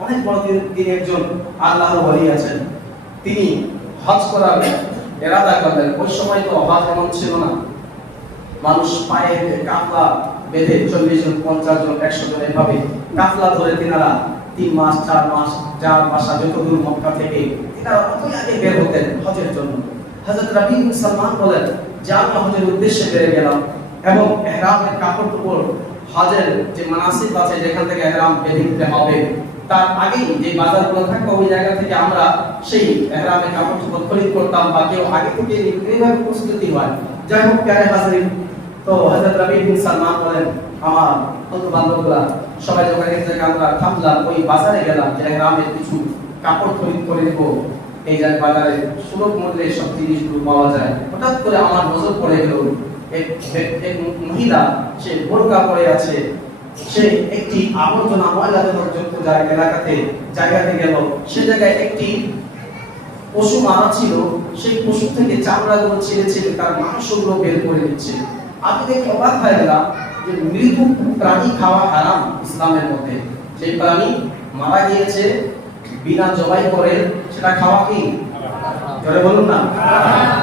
অনেক বড় দিনের একজন আল্লাহর ওলি আছেন, তিনি হজ করার ইরাদা করলেন। ওই সময় তো হজ এমন ছিল না, মানুষ পায়ে হেঁটে কাফলা বেঁধে 40 জন, 50 জন, 100 জন এভাবে কাফলা ধরে তিনারা 3 মাস 4 মাস, যার বাসা যত দূর মক্কা থেকে, তিনারা অতই আগে বের হতেন হজের জন্য। হযরত রবি বিন সালমান বলেন যে আমি হজের উদ্দেশ্যে বের গেলাম, এবং ইহরামের কাপড় টুপড়, হজের যে মানাসিক আছে যেখান থেকে ইহরাম বেঁধে নিতে হবে, তার আগেই যে বাজারগুলো থাকবে ওই জায়গা থেকে আমরা সেই ইহরামের কাপড় টুপড় খরিদ করতাম, বা কেউ আগে থেকে এইভাবে প্রস্তুতি হয়। যাই হোক প্যারে হাজিরিন, তো হযরত রবি বিন সালমান বলেন আমার বন্ধু বান্ধবরা সবাই যখন এক জায়গায় আমরা থামলাম, ওই বাজারে গেলাম যে ইহরামের কিছু কাপড় খরিদ করে নেব। এই যে বাজারে সুলভ মূল্যে সব জিনিসগুলো পাওয়া যায়। হঠাৎ করে আমার নজর পড়ে গেল এক মহিলা, সে বোরকা পরে আছে, সে একটি আবর্জনা ময়লাযুক্ত জায়গাতে গেল, সে জায়গায় একটি পশু মারা ছিল, সেই পশু থেকে চামড়াগুলো ছিঁড়ে ছিঁড়ে তার মাংসগুলো বের করে দিচ্ছে। আমি দেখে অবাক হয়ে গেলাম যে মৃত প্রাণী খাওয়া হারাম ইসলামের মধ্যে। সেই প্রাণী মারা গিয়েছে বিনা জবাই করে, সেটা খাওয়া কি জোরে বলুন না?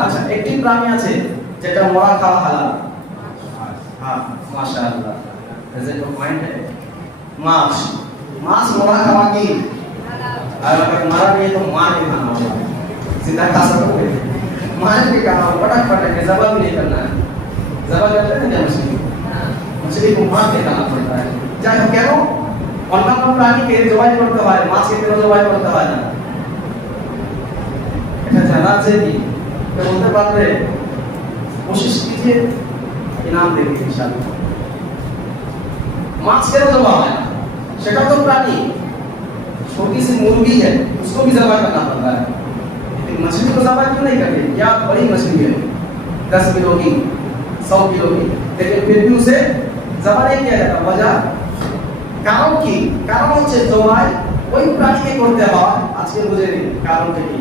আচ্ছা, একটি প্রাণী আছে যেটা মরা খাওয়া হালাল। হ্যাঁ, মাশাআল্লাহ, ऐसे तो पॉइंट है। मांस मरा खावा की और अगर मरा नहीं तो मार के खाना होगा, सीधा खा सकोगे, मार के खाना होगा, फटाफट के ज़बह भी नहीं करना है। ज़बह करते हैं ना मछली को मार के खाना पड़ता है। चाहे हम क्या हो অন্যান্য প্রাণীকে জবাই করতে হয়, মাছকে কেন জবাই করতে হয় না? এটা জানা আছে কি? বলতে পারলে कोशिश कीजिए, इनाम देंगे इंशाल्लाह। मांस क्यों जबा है? शेटा तो प्राणी, छोटी सी मुर्गी है, उसको भी जबा करना पड़ता है, लेकिन मछली को जबा क्यों नहीं करते? या बड़ी मछली है 10 किलो की, 100 किलो की, लेकिन फिर भी उसे जबा नहीं किया जाता। वजह কারণ হচ্ছে জবাই ওই প্রাণীকে করতে হয়। আজকে বুঝে নিন কারণটা কি।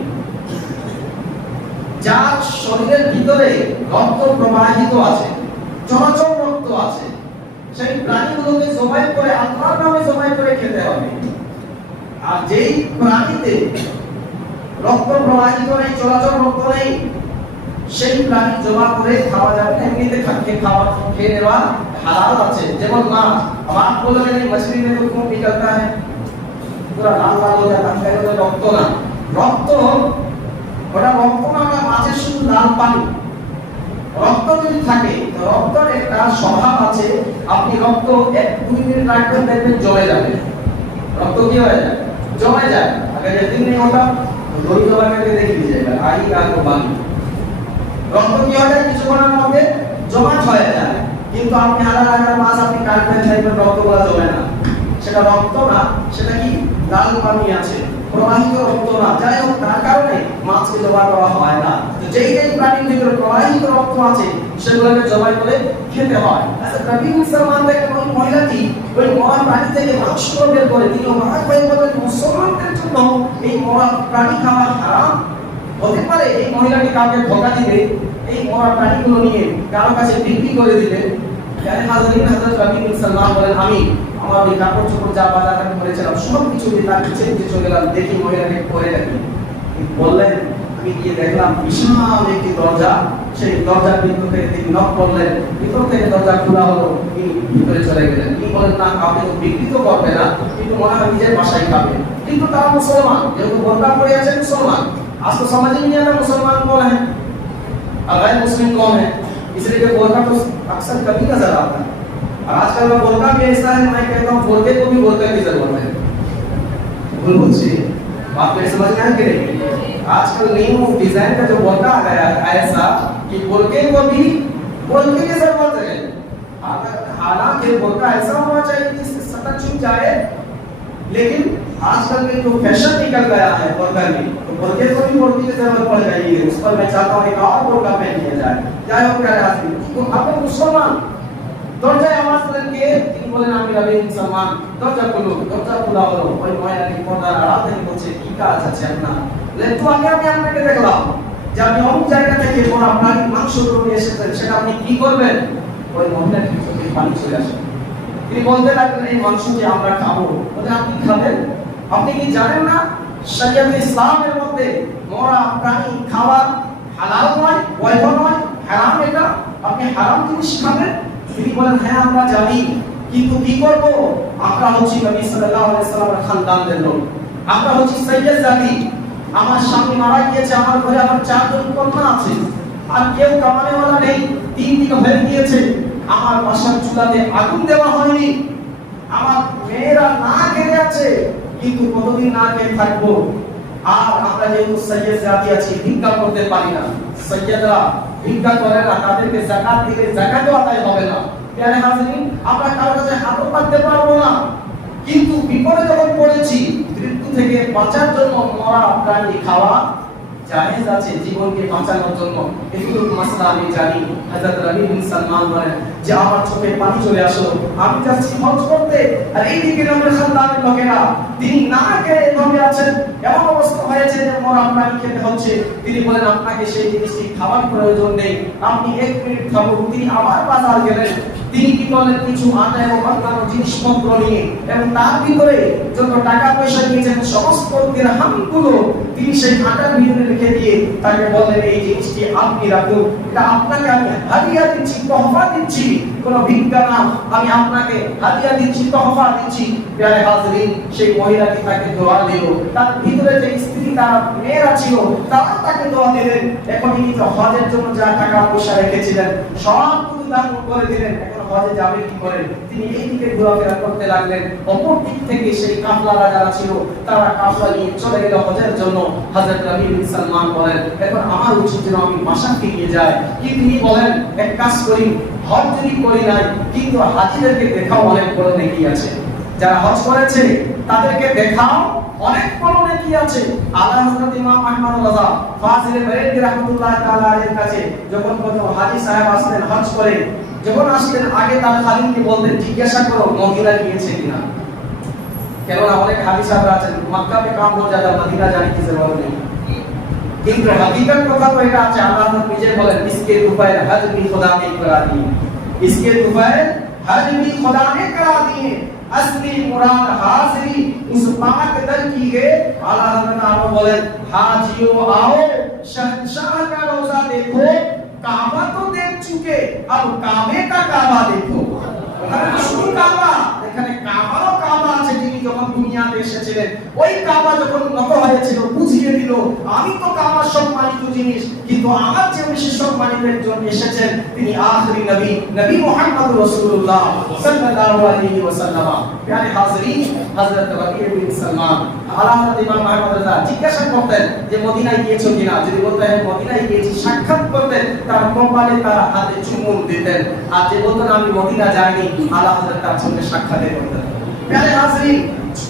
যার শরীরের ভিতরে রক্ত প্রবাহিত আছে, চলাচল রক্ত আছে, সেই প্রাণীগুলোকে জবাই করে আল্লাহর নামে জবাই করে খেতে হবে। আর যেই প্রাণীতে রক্ত প্রবাহিত নেই, চলাচল রক্ত নেই, সেই প্রাণী জবাই করে খাওয়া যাবে না, এমনিতে খেয়ে নেওয়া হালাল আছে। যেমন মাছ, आप बोल रहे हैं मछली में तो खून निकलता है, पूरा लाल लाल हो जाता है, तो रक्त ना, रक्त ওটা রক্ত না, মাছের শুধু লাল পানি। রক্ত যদি থাকে তো রক্তের একটা স্বভাব আছে, আপনি রক্ত 1-2 মিনিট রাখবেন দেখবেন জমে যাবে। রক্ত কি হয়ে যায়? জমে যায়। अगर यकीन नहीं होता तो दही दबा करके देख लीजिएगा, आई गाल को बाकी রক্ত কি হয় যায় কিছুক্ষণের মধ্যে জমাট হয়ে যায়। কিন্তু আপনি আলাদা মাছ আপনি কাটবেন চাইবেন রক্তগুলো জমে না, সেটা রক্ত না, সেটা কি লাল পানি আছে, প্রবাহিত রক্ত না। যাই হোক, তার কারণে মাছকে জবাই করা হয় না। তো যেই প্রাণীর ভিতরে প্রবাহিত রক্ত আছে সেগুলোকে জবাই করে খেতে হয়। আচ্ছা, নবী মুসলমান দেখেন ওই মহিলাটি ওই মরা প্রাণী থেকে মাংসগুলো বের করে, তিনি অবাক হয়ে বলেন মুসলমানদের জন্য এই মরা প্রাণী খাওয়া হারাম। হতে পারে এই মহিলাটি কাউকে ধোকা দিবে, এই মরা প্রাণীগুলো নিয়ে কারো কাছে বিক্রি করে দিবে। প্যারে হাজরিন, হযরত নবী সাল্লাল্লাহু আলাইহি ওয়াসাল্লাম বলেন, আমার ওই কাপড় চোপড় যা বাজারঘাট করেছিলাম সব কিছু দিয়ে তার পিছে পিছে চলে গেলাম, দেখি মহিলাকে পরে রাখি। বললেন, আমি গিয়ে দেখলাম বিশাল একটি দরজা, সেই দরজার ভিতর থেকে তিনি নক করলেন, ভিতর থেকে দরজা খোলা হলো, তিনি ভিতরে চলে গেলেন। তিনি বলেন, না কাউকে তো বিক্রি তো করবে না, কিন্তু মনে হয় নিজের বাসায় খাবে। কিন্তু তারা মুসলমান, যেহেতু বোরকা পরে আছে मुसलमान, आज तो समझ ही नहीं आता मुसलमान कौन है और गैर मुस्लिम कौन है, इसलिए कि बोरका तो अक्सर कभी नजर आता है। और आजकल का बोरका भी ऐसा है, मैं कहता हूँ बोरके को भी बोरका की जरूरत है। बिल्कुल जी, बात को समझ में आ गई। आजकल न्यू डिजाइन का जो बोरका आ गया है ऐसा कि बोरके को भी बोरके की जरूरत है। हालांकि बोरका ऐसा होना चाहिए जिससे सतह छुप जाए, लेकिन आजकल में जो फैशन निकल गया है बोरका में, तो बोरके को भी बोरके की जरूरत पड़ गई है। उस पर मैं चाहता हूँ एक और बोरका पहन लिया जाए। क्या हो क्या है, तो आप मुसलमान দরজায় আওয়াজ দিলেন, কে? তিনি বলেন, আমি নবী মুসলমান। দরজা খুলো, দরজা খোলা হলো। ওই মহিলাটি পর্দার আড়াল থেকে বলছে, কি কাজ আছে আপনার? একটু আগে আমি আপনাকে দেখলাম যে আপনি অমুক জায়গা থেকে বড় আপনার মাংসগুলো নিয়ে এসেছেন, সেটা আপনি কি করবেন? ওই মহিলাটির চোখে পানি চলে আসে। তিনি বলতে লাগলেন, এই মাংস যে আমরা খাবো। বলে, আপনি খাবেন? আপনি কি জানেন না শরিয়ত ইসলামের মধ্যে মরা প্রাণী খাওয়া হালাল নয়, বৈধ নয়, হারাম এটা? আপনি হারাম জিনিস খাবেন? তিনি বলেন, হ্যাঁ আমরা জানি, কিন্তু কি করব? আমরা হচ্ছি নবী সাল্লাল্লাহু আলাইহি ওয়াসাল্লামের খানদানের লোক, আমরা হচ্ছি সাইয়্যিদ জাতি। আমার স্বামী মারা গিয়েছে, আমার ঘরে আমার 4 জন কন্যা আছে, আর কেউ কামানেওয়ালা নেই, 3 দিন হয়ে গিয়েছে, আমার বাসার চুলাতে আগুন দেওয়া হয়নি, আমার মেয়েরা না খেয়ে আছে, কিন্তু কতদিন না খেয়ে থাকবো? আর আমরা যেহেতু সাইয়্যিদ জাতি আছি, ভিক্ষা করতে পারি না। সাইয়্যিদরা ভিক্ষা করে না, তাদেরকে যাকাত দিলে যাকাতও আদায় হবে না। প্যারে হাজরিন, আমরা কারো কাছে হাতও পাততে পারবো না। কিন্তু বিপদে যখন পড়েছি, মৃত্যু থেকে বাঁচার জন্য মরা প্রাণী খাওয়া জায়েজ আছে, জীবনকে বাঁচানোর জন্য। এটুকু মাসলা আমি জানি। হযরত নবী সাল্লাল্লাহু আলাইহি ওয়াসাল্লাম যে আমার চোখে পানি চলে আসলো, আমি যাচ্ছি হজ করতে, আর এইদিকে আমার খানদানের লোকেরা তিনি না খেয়ে এভাবে আছেন, এমন অবস্থা হয়েছে যে মরা প্রাণী খেতে হচ্ছে। তিনি বলেন, আপনাকে সেই জিনিসটি খাওয়ার প্রয়োজন নেই, আপনি 1 মিনিট থাকুন। তিনি আবার বাজার গেলেন, তিনি কি করলেন, কিছু আটা এবং অন্যান্য জিনিসপত্র নিয়ে, এবং তার ভিতরে যত টাকা পয়সা নিয়েছেন সমস্ত দিরহামগুলো তিনি সেই আটার ভিতরে রেখে দিয়ে তাকে বললেন, এই জিনিসটি আপনি রাখুন, এটা আপনাকে আমি হাদিয়া দিচ্ছি, তোহফা দিচ্ছি, কোনো ভিক্ষা না, আমি আপনাকে হাদিয়া দিচ্ছি, তোহফা দিচ্ছি। প্যারে হাজরিন, সেই মহিলাটি তাকে দোয়া দিল, তার ভিতরে যে স্ত্রী তার মেয়েরা ছিল তারা তাকে দোয়া দিলেন। এখন তিনি তো হজের জন্য যা টাকা পয়সা রেখেছিলেন সব দান করে দিলেন। এখন হজে যাবে কি করে? তিনি এই দিকে ঘোরাফেরা করতে লাগলেন, অপর দিক থেকে সেই কাফলারা যারা ছিল তারা কাফলা নিয়ে চলে গেল হজের জন্য। হযরত নবী সাল্লাল্লাহু বলেন, এখন আমার উচিত যেন আমি বাসা ফিরে যাই, কি তিনি বলেন, এক কাজ করি, হজ যদি করি নাই কিন্তু হাজিদেরকে দেখাও, অনেক বড় নেকি আছে। যারা হজ করেছে তাদেরকে দেখাও, অনেক বড় নেকি আছে। আল্লাহ হযরত ইমাম আহমদ রাজা ফাজিলে বেরেলভী রাহমাতুল্লাহ তাআলা আলাইহির কাছে যখন কোন হাজী সাহেব আসলেন হজ করে, যখন আসলেন আগে তার খালিদকে বলতেন, জিজ্ঞাসা করো মদিনা গিয়েছে কিনা। কেননা অনেক হাজী সাহেব আছেন মক্কা में काम हो जाता, मदीना जाने की जरूरत नहीं। কিন্তু হकीकत কথা তো এটা আছে, আল্লাহ নিজে বলেন, इसके तुफैल हज भी खुदा ने करा दिए, इसके तुफैल हज भी खुदा ने करा दिए। असली मुराद हाजिरी उस पाक दर की है। आला हज़रत आप बोले, हाजियो आओ शहंशाह का रोजा देखो, काबा तो देख चुके, अब काबे का काबा देखो। ওখানে শুধু কাবা, এখানে কাবারও কাবা আছে। যিনি যখন দুনিয়াতে এসেছিলেন ওই কাবা যখন নত হয়েছিল, বুঝিয়ে দিল, আমি তো কাবা সম্মানিত জিনিস, কিন্তু আমার যে বেশি সম্মানিত একজন এসেছেন তিনি আখিরি নবী, নবী মুহাম্মদ রাসূলুল্লাহ সাল্লাল্লাহু আলাইহি ওয়াসাল্লাম। প্যারে হাজরিন, হযরত রবি বিন সালমান আলামত ইমাম আহমদ রাজা জিজ্ঞাসা করতেন যে মদিনায় গিয়েছো কিনা, যদি বলতেন মদিনায় গিয়েছি, সাক্ষাৎ করতেন, তার কপালে তার হাতে চুমুন দিতেন। আর যে বলতেন আমি মদিনা যাইনি, আলা হযরত তার সঙ্গে সাক্ষাৎ করতেন। প্যারে হাজরিন,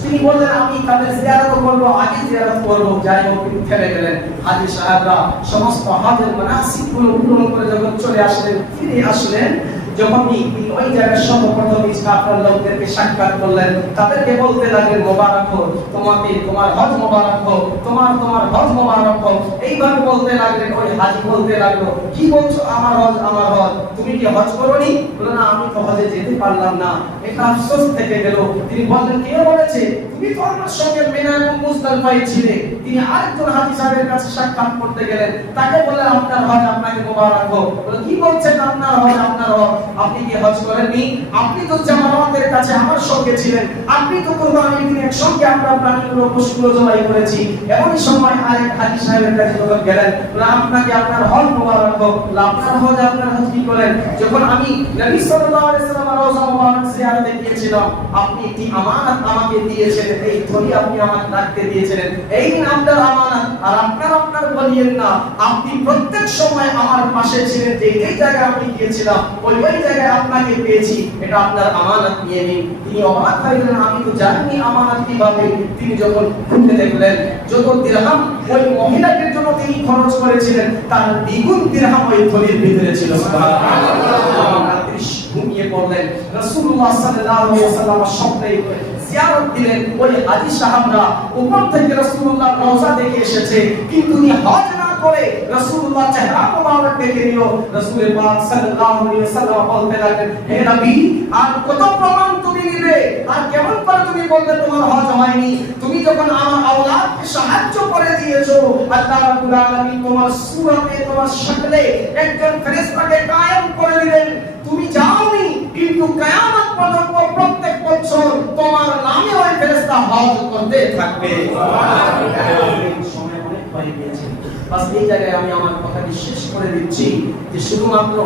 তিনি বললেন আমি তাদের জিয়ারত করব, আগে জিয়ারত করব, যাই হোক তিনি ফেলে গেলেন। হাজী সাহেবরা সমস্ত হজের মানাসিকগুলো পূরণ করে যখন চলে আসলেন, ফিরে আসলেন, যখন তিনি ওই জায়গায় সর্বপ্রথম ইসরাফিল লোকদেরকে সাক্ষাৎ করলেন, তাদেরকে বলতে লাগলেন মোবারক হোক তোমাকে, তোমার হজ মোবারক হোক, তোমার হজ মোবারক হোক। এইভাবে বলতে লাগলেন। ওই হাজী বলতে লাগলো, কি বলছো আমার হজ আমার হজ, তুমি কি হজ করোনি? বলল না, আমি তো হজে যেতে পারলাম না। এটা আফসোস থেকে গেল। তিনি বললেন, কে বলেছে? তুমি তো আমার সঙ্গে মিনা এবং মুজদালিফায় ছিলে। তিনি আরেকজন হাজী সাহেবের কাছে সাক্ষাৎ করতে গেলেন, তাকে বললেন আপনার হজ আপনাকে মোবারক হোক। বলে কি বলছেন আপনার হজ আপনার হজ, আপনি কি হজ করেননি? আপনি তো জামাতের কাছে আমার সঙ্গে ছিলেন, আপনি তো কুরবানির দিন একসঙ্গে আমরা প্রাণীগুলো পশুগুলো জবাই করেছি। এমনই সময় আরেক হাজী সাহেবের কাছে যখন গেলেন, বলে আপনাকে আপনার হজ মোবারক হোক। আপনার হজ কি করেন? যখন আমি নবী সাল্লাল্লাহু আলাইহি ওয়াসাল্লামের রওজা মোবারক জিয়ারতে গিয়েছিলাম, আপনি একটি আমানত আমাকে দিয়েছেন, এই থলি আপনি আমাকে রাখতে দিয়েছিলেন, এই নামটার আমানত। আর আপনার বলিয়েন না, আপনি প্রত্যেক সময় আমার পাশে ছিলেন, যে এই জায়গায় আমি গিয়েছিলাম ওই জায়গায় আপনাকে পেয়েছি, এটা আপনার আমানত নিয়ে নিন। তিনি অবাক হয়ে গেলেন, আমি তো জানি আমানত কিভাবে। তিনি যখন খুঁজে দেখলেন যত দিরহাম ওই মহিলাদের জন্য তিনি খরচ করেছিলেন, তার দ্বিগুণ দিরহাম ওই থলির ভিতরে ছিল। সুবহানাল্লাহ। ঘুমিয়ে পড়লেন। রাসূলুল্লাহ সাল্লাল্লাহু আলাইহি ওয়াসাল্লাম স্বপ্নে জিয়ারত দিলেন। ওই হাজী সাহাবরা উপর থেকে রাসূলুল্লাহ রওজা দেখে এসেছে, কিন্তু উনি হজ না করে রাসূলুল্লাহ চেহারা মোবারক দেখে নিল। রাসূল পাক সাল্লাল্লাহু আলাইহি ওয়াসাল্লাম বলতে লাগলেন, হে নবী, আর কত প্রমাণ তুমি নিবে? আর কেমন করে তুমি বলবে তোমার হজ হয়নি? তুমি যখন আমার আওলাদকে সাহায্য করে দিয়েছো, আল্লাহ রাব্বুল আলামিন তোমার সূরাতে, তোমার শক্লে একজন ফেরেশতাকে কায়েম করে দিলেন। তুমি যাওনি, কিন্তু কিয়ামত পর্যন্ত প্রত্যেক বছর তোমার নামে ওই ফেরেশতা হজ করতে থাকবে। সময় অনেক হয়ে গিয়েছে, বাস এই জায়গায় আমি আমার কথাটি শেষ করে দিচ্ছি যে শুধুমাত্র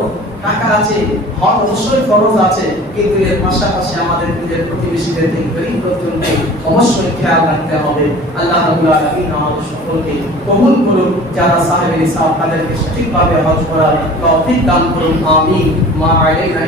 টাকা আছে, হজ অবশ্যই ফরজ আছে, কিন্তু এর পাশাপাশি আমাদের নিজের প্রতিবেশীদের দিক পরিবর্তনকে অবশ্যই খেয়াল রাখতে হবে। আল্লাহ রাব্বুল আলামিন আমাদের সকলকে কবুল করুন, যারা সাহেবের ইসলাম তাদেরকে সঠিকভাবে হজ করার তৌফিক দান করুন। আমিন। মা আলাইনা